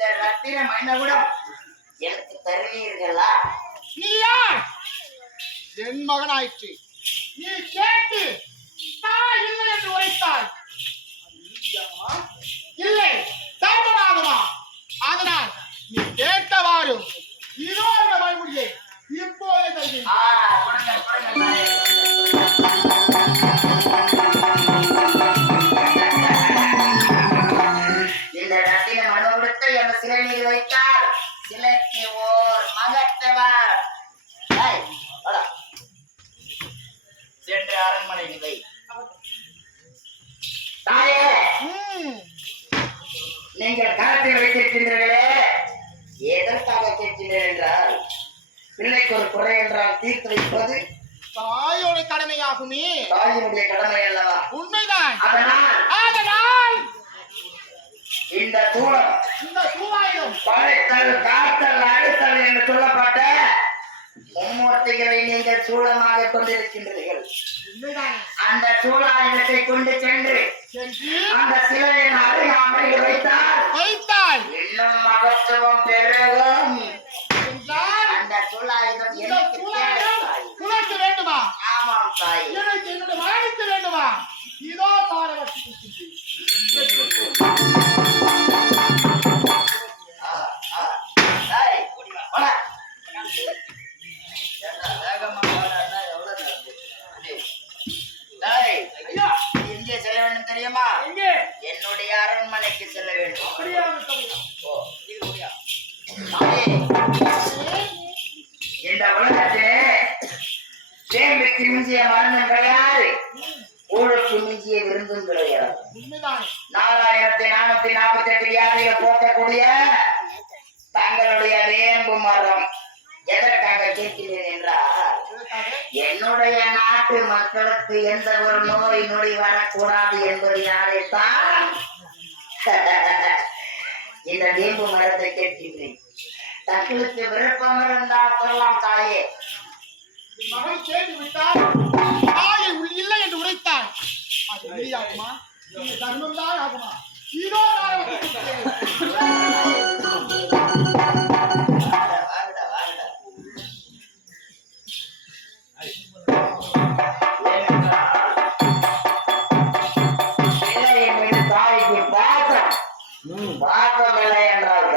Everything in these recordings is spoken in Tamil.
இந்த ரத்தின மன்னவிடம் எனக்கு தருவீர்களா? நீ யார் என் மகனாயிற்று. நீ கேட்டு. சிலை மீது வைத்தால் சிலைக்கு ஓர் மகத்தவர். சென்று அரண்மனைக்கு வை தாயே நீங்கள் கரத்தில் வைத்திருக்கின்றீர்களே எதற்காக கேட்கிறேன் என்றால் பிள்ளைக்கு ஒரு குறை என்றால் தீர்த்து வைப்பது தாயோட கடமையாகுமே தாயினுடைய கடமை அல்லவா உண்மைதான் அதனால் அதனால் இந்த சூழல் இந்த சூழாயுதம் பழைத்தல் காத்தல் அழுத்தல் என்று சொல்லப்பட்ட மும்மூர்த்திகளை நீங்கள் சூழமாக கொண்டிருக்கின்றீர்கள். அந்த சூழாயுதத்தை கொண்டு சென்று அந்த சிலையின் அருகாமையில் வைத்தால் வைத்தால் இன்னும் மகத்துவம் பெருகும். அந்த சூழாயுதம் எனக்கு. குலைக்க வேண்டுமா? ஆமாம் தாய். எனக்கு என்னுடைய மகனுக்கு வேண்டுமா? இதோ பாரவத்தி அரண்மனைக்கு செல்ல வேண்டும். அப்படியே ஓ, இது முடியா? இந்த உலகத்திலே சேமிக்கு மிஞ்சிய கிடையாது ஊழலுக்கு மிஞ்சிய விருந்தும் கிடையாது. நாலாயிரத்தி நானூத்தி நாற்பத்தி எட்டு வியாதிகளை போக்கக்கூடிய தங்களுடைய வேம்பு மரம். எதற்காக கேட்கிறேன் என்றால் என்னுடைய நாட்டு மக்களுக்கு எந்த ஒரு நோய் நொடி வரக்கூடாது என்பதனாலேத்தான் இந்த வேம்பு மரத்தை கேட்கின்றேன். தங்களுக்கு விருப்பம் இருந்தால் சொல்லலாம் தாயே. மகன் கேட்டு விட்டால் தாயை இல்லை என்று உரைத்தாள் அது வெளியாகுமா தர்மம் தான் ஆகுமா? இதோ பாசம் இல்லை என்றால்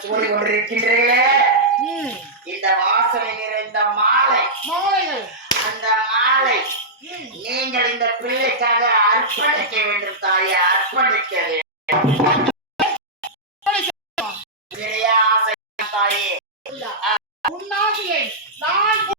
சூடி கொண்டிருக்கின்றீர்களே. இந்த வாசனை நிறைந்த மாலை. மாலைகள். அந்த மாலை நீங்கள் இந்த பிள்ளைக்காக அர்ப்பணிக்க வேண்டும் தாயே அர்ப்பணிக்க வேண்டும். தாயே. உன்னாசியை நான்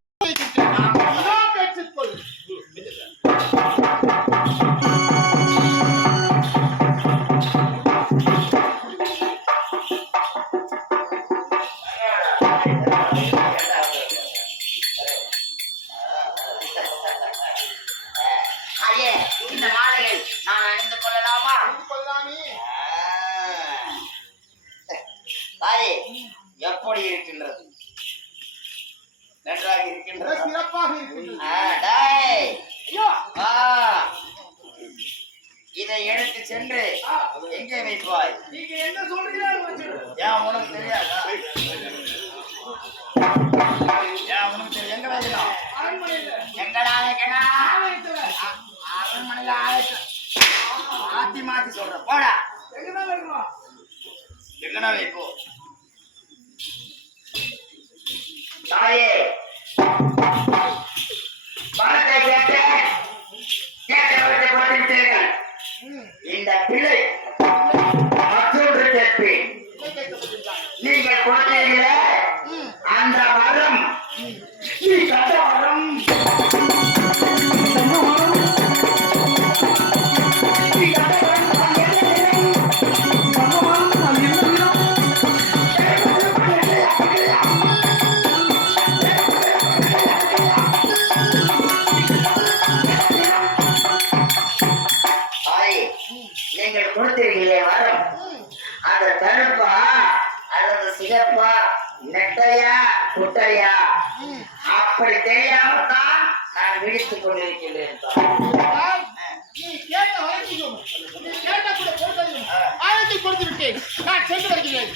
சென்று எங்கே வைப்பாய். நீங்க என்ன சொல்றீங்களோ ஏன் உனக்கு தெரியாதா? ஏன் உனக்கு தெரியும் எங்க வைக்கணும்? எங்கடா வைக்கணும்? அரண்மனையில மாத்தி மாத்தி சொல்றேன். போடா. வைக்கணும் எங்கடா வைப்போ தாயே. கொடுத்திருக்கீங்களே வரம். அந்த தருப்பா அல்லது சிகப்பா நெட்டையா குட்டையா? அப்படி தெரியாம தான் நான் விழித்துக் கொண்டிருக்கிறேன் கேட்ட கூட கொடுத்து விட்டேன் நான் சென்று வருகிறேன்.